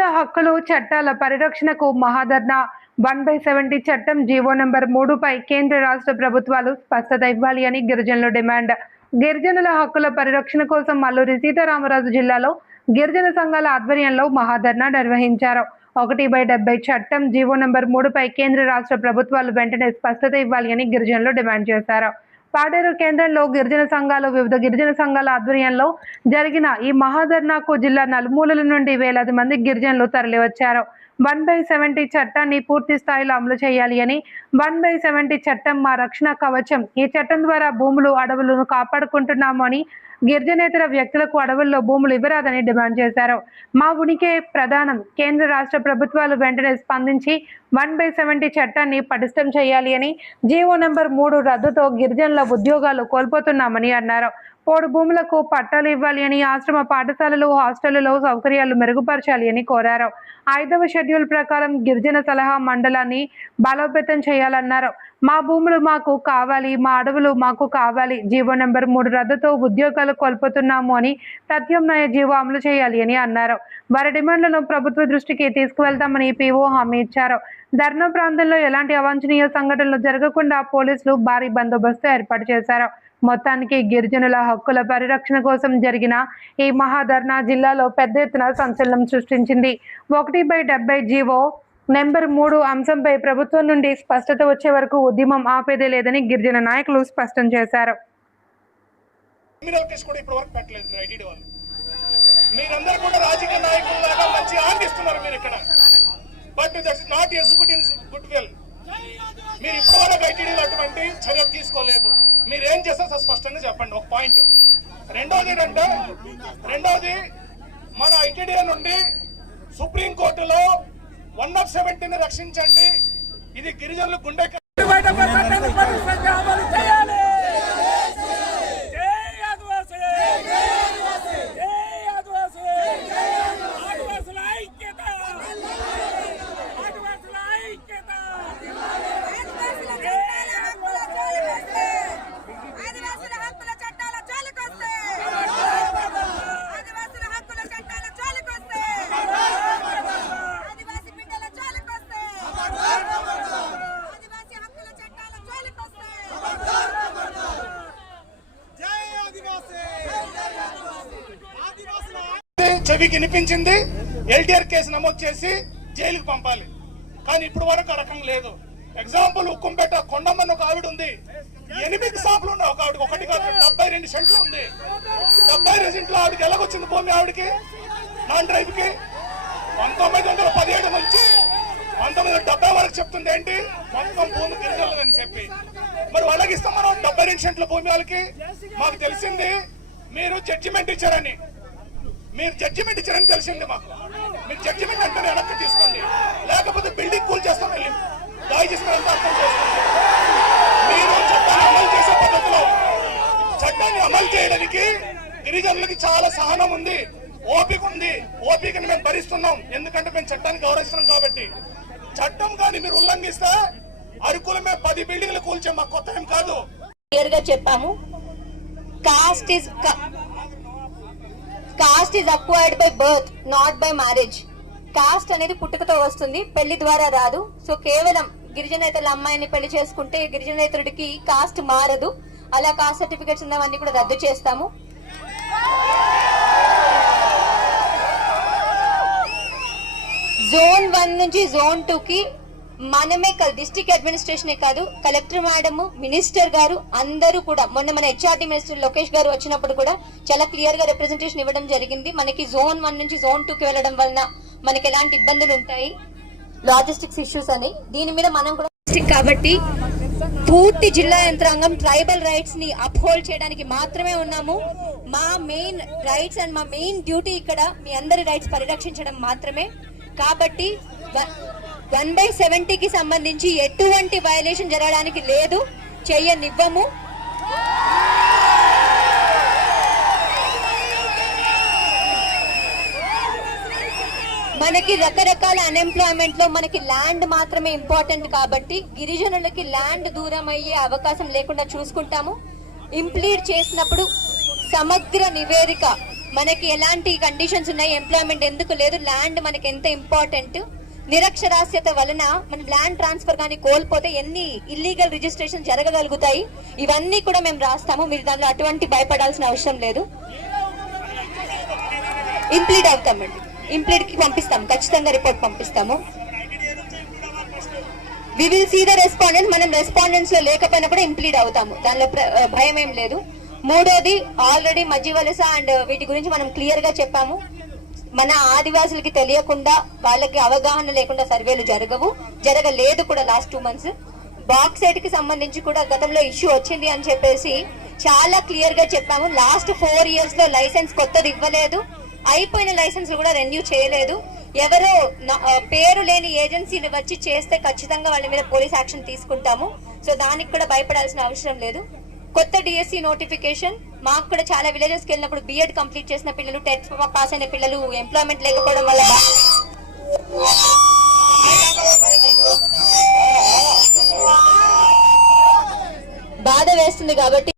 గిరిజనుల హక్కులు చట్టాల పరిరక్షణకు మహాధర్నా 1/70 చట్టం జీవో నంబర్ 3పై కేంద్ర రాష్ట్ర ప్రభుత్వాలు స్పష్టత ఇవ్వాలి అని గిరిజనుల డిమాండ్. గిరిజనుల హక్కుల పరిరక్షణ కోసం అల్లూరి సీతారామరాజు జిల్లాలో గిరిజన సంఘాల ఆధ్వర్యంలో మహాధర్నా నిర్వహించారు. 1/70 చట్టం జీవో నంబర్ 3పై కేంద్ర రాష్ట్ర ప్రభుత్వాలు వెంటనే స్పష్టత ఇవ్వాలి అని గిరిజనులు డిమాండ్ చేశారు. పాడేరు కేంద్రంలో గిరిజన సంఘాలు వివిధ గిరిజన సంఘాల ఆధ్వర్యంలో జరిగిన ఈ మహాధర్నాకు జిల్లా నలుమూలల నుండి వేలాది మంది గిరిజనులు తరలివచ్చారు. 1/70 చట్టాన్ని పూర్తి స్థాయిలో అమలు చేయాలి అని, 1/70 చట్టం మా రక్షణ కవచం, ఈ చట్టం ద్వారా భూములు అడవులను కాపాడుకుంటున్నాము అని, గిరిజనేతర వ్యక్తులకు అడవుల్లో భూములు ఇవ్వరాదని డిమాండ్ చేశారు. మా ఉనికే ప్రధానం, కేంద్ర రాష్ట్ర ప్రభుత్వాలు వెంటనే స్పందించి 1/70 చట్టాన్ని పటిష్టం చేయాలి అని, జీవో నంబర్ 3 రద్దుతో గిరిజనుల ఉద్యోగాలు కోల్పోతున్నామని అన్నారు. పోడు భూములకు పట్టాలు ఇవ్వాలి అని, ఆశ్రమ పాఠశాలలు, హాస్టళ్లలో సౌకర్యాలు మెరుగుపరచాలి అని కోరారు. 5వ షెడ్యూల్ ప్రకారం గిరిజన సలహా మండలాన్ని బలోపేతం చేయాలన్నారు. మా భూములు మాకు కావాలి, మా అడవులు మాకు కావాలి, జీవో నంబర్ 3 రద్దుతో ఉద్యోగాలు కోల్పోతున్నాము అని, ప్రత్యామ్నాయ జీవో అమలు చేయాలి అని అన్నారు. వారి డిమాండ్లను ప్రభుత్వ దృష్టికి తీసుకువెళ్తామని పీఓ హామీ ఇచ్చారు. ధర్నా ప్రాంతంలో ఎలాంటి అవాంఛనీయ సంఘటనలు జరగకుండా పోలీసులు భారీ బందోబస్తు ఏర్పాటు చేశారు. మొత్తానికి గిరిజనుల హక్కుల పరిరక్షణ కోసం జరిగిన ఈ మహాధర్నా జిల్లాలో పెద్ద ఎత్తున సంచలనం సృష్టించింది. 1/70 జీవో నెంబర్ 3 అంశంపై ప్రభుత్వం నుండి స్పష్టత వచ్చే వరకు ఉద్యమం ఆపేదే లేదని గిరిజన నాయకులు స్పష్టం చేశారు. మీరందరూ కూడా రాజకీయ నాయకుల్లాగా మంచి ఆర్డిస్తున్నారు మీరు ఇక్కడ. But that's not executive good will. మీరు ఇప్పటివరకు ఐటీడీలో అటువంటి చర్య తీసుకోలేదు. మీరు ఏం చేస్తారు స్పష్టంగా చెప్పండి. ఒక పాయింట్. రెండోది మన ఐటీడీఏ నుండి సుప్రీంకోర్టులో 1/70 రక్షించండి. ఇది గిరిజనులు గుండె చెవికి వినిపించింది. ఎల్టీఆర్ కేసు నమోదు చేసి జైలుకు పంపాలి. కానీ ఇప్పుడు వరకు ఆ రకం లేదు. ఎగ్జాంపుల్ ఉక్కుంపేట కొండమ్మని ఒక ఆవిడ ఉంది. 8 షాపులు ఉన్నాయి. ఒక ఆవిడకి ఒకటి కాదు 72 సెంట్లు ఉంది. 72 సెంట్లు ఆవిడకి ఎలాగొచ్చింది భూమి? ఆవిడకి నాన్ డ్రైవ్ కి 1917 నుంచి 1970 వరకు చెప్తుంది ఏంటి? మొత్తం భూమి గిరిజనులని చెప్పి. మరి వాళ్ళకి ఇస్తాం మనం 72 సెంట్ల భూమి. వాళ్ళకి మాకు తెలిసింది మీరు జడ్జిమెంట్ ఇచ్చారని. తెలిసింది మాకు. మీరు జడ్జిమెంట్ అంటే వెనక్కి తీసుకోండి, లేకపోతే బిల్డింగ్ కూల్ చేస్తాం. వెళ్ళి దయచేసి అర్థం చేసుకోండి. మీరు చట్టాన్ని అమలు చేసే పద్ధతిలో చట్టాన్ని అమలు చేయడానికి గిరిజనులకి చాలా సహనం ఉంది, ఓపిక ఉంది. ఓపికని మేము భరిస్తున్నాం, ఎందుకంటే మేము చట్టాన్ని గౌరవిస్తున్నాం కాబట్టి. చట్టం కానీ మీరు ఉల్లంఘిస్తే అరకులు మేము 10 బిల్డింగ్లు కూల్చే మాకు కొత్త ఏం కాదు. క్లియర్ గా చెప్పాము. Cost is acquired by birth, not by marriage. Cost అనేది పుట్టుకతో వస్తుంది, పెళ్లి ద్వారా రాదు. సో కేవలం గిరిజనేతల అమ్మాయిని పెళ్లి చేసుకుంటే గిరిజనేతరుడికి కాస్ట్ మారదు. అలా కాస్ట్ సర్టిఫికేట్స్ ఉన్నవన్నీ కూడా రద్దు చేస్తాము. జోన్ 1 నుంచి జోన్ 2 కి మనమే డిస్ట్రిక్ట్ అడ్మినిస్ట్రేషనే కాదు, కలెక్టర్ మేడం, మినిస్టర్ గారు అందరూ కూడా, మొన్న మన హెచ్ఆర్డీ మినిస్టర్ లోకేష్ గారు వచ్చినప్పుడు కూడా చాలా క్లియర్ గా రిప్రజెంటేషన్ ఇవ్వడం జరిగింది. మనకి జోన్ 1 నుంచి జోన్ 2 కి వెళ్ళడం వలన మనకి ఎలాంటి ఇబ్బందులు ఉంటాయి, లాజిస్టిక్స్ ఇష్యూస్ అని. దీని మీద మనం కూడా కాబట్టి పూర్తి జిల్లా యంత్రాంగం ట్రైబల్ రైట్స్ ని అప్హోల్డ్ చేయడానికి మాత్రమే ఉన్నాము. మా మెయిన్ రైట్స్ అండ్ మా మెయిన్ డ్యూటీ ఇక్కడ మీ అందరి రైట్స్ పరిరక్షించడం మాత్రమే. కాబట్టి 1/70 కి సంబంధించి ఎటువంటి వయలేషన్ జరగడానికి లేదు, చెయ్యనివ్వము. మనకి రకరకాల అన్ఎంప్లాయ్మెంట్ లో మనకి ల్యాండ్ మాత్రమే ఇంపార్టెంట్ కాబట్టి గిరిజనులకి ల్యాండ్ దూరం అయ్యే అవకాశం లేకుండా చూసుకుంటాము. ఇంప్లీడ్ చేసినప్పుడు సమగ్ర నివేదిక మనకి ఎలాంటి కండిషన్స్ ఉన్నాయి, ఎంప్లాయ్మెంట్ ఎందుకు లేదు, ల్యాండ్ మనకి ఎంత ఇంపార్టెంట్, నిరక్షరాస్యత వలన మన ల్యాండ్ ట్రాన్స్ఫర్ కానీ కోల్పోతే ఎన్ని ఇల్లీగల్ రిజిస్ట్రేషన్ జరగగలుగుతాయి, ఇవన్నీ కూడా మేము రాస్తాము. మీరు దానిలో అటువంటి భయపడాల్సిన అవసరం లేదు. ఇంప్లీడ్ అవుతామండి, ఇంప్లీడ్ కి పంపిస్తాం, ఖచ్చితంగా రిపోర్ట్ పంపిస్తాము. We will see the respondents. మనం రెస్పాండెంట్స్ లో లేకపోయినా కూడా ఇంప్లీడ్ అవుతాము, దానిలో భయం ఏం లేదు. మూడోది, ఆల్రెడీ మధ్య వలస అండ్ వీటి గురించి మనం క్లియర్ గా చెప్పాము. మన ఆదివాసులకి తెలియకుండా, వాళ్ళకి అవగాహన లేకుండా సర్వేలు జరగలేదు కూడా లాస్ట్ 2 months. బాక్సైట్ కి సంబంధించి కూడా గతంలో ఇష్యూ వచ్చింది అని చెప్పేసి చాలా క్లియర్ గా చెప్పాము. లాస్ట్ 4 years లో లైసెన్స్ కొత్తది ఇవ్వలేదు, అయిపోయిన లైసెన్స్ కూడా రెన్యూ చేయలేదు. ఎవరో పేరు లేని ఏజెన్సీలు వచ్చి చేస్తే ఖచ్చితంగా వాళ్ళ మీద పోలీస్ యాక్షన్ తీసుకుంటాము. సో దానికి కూడా భయపడాల్సిన అవసరం లేదు. కొత్త డిఎస్సి నోటిఫికేషన్, మాకు కూడా చాలా విలేజెస్ కి వెళ్ళినప్పుడు బిఎడ్ కంప్లీట్ చేసిన పిల్లలు, టెట్ పాస్ అయిన పిల్లలు ఎంప్లాయ్మెంట్ లేకపోవడం వల్ల బాధ వేస్తుంది. కాబట్టి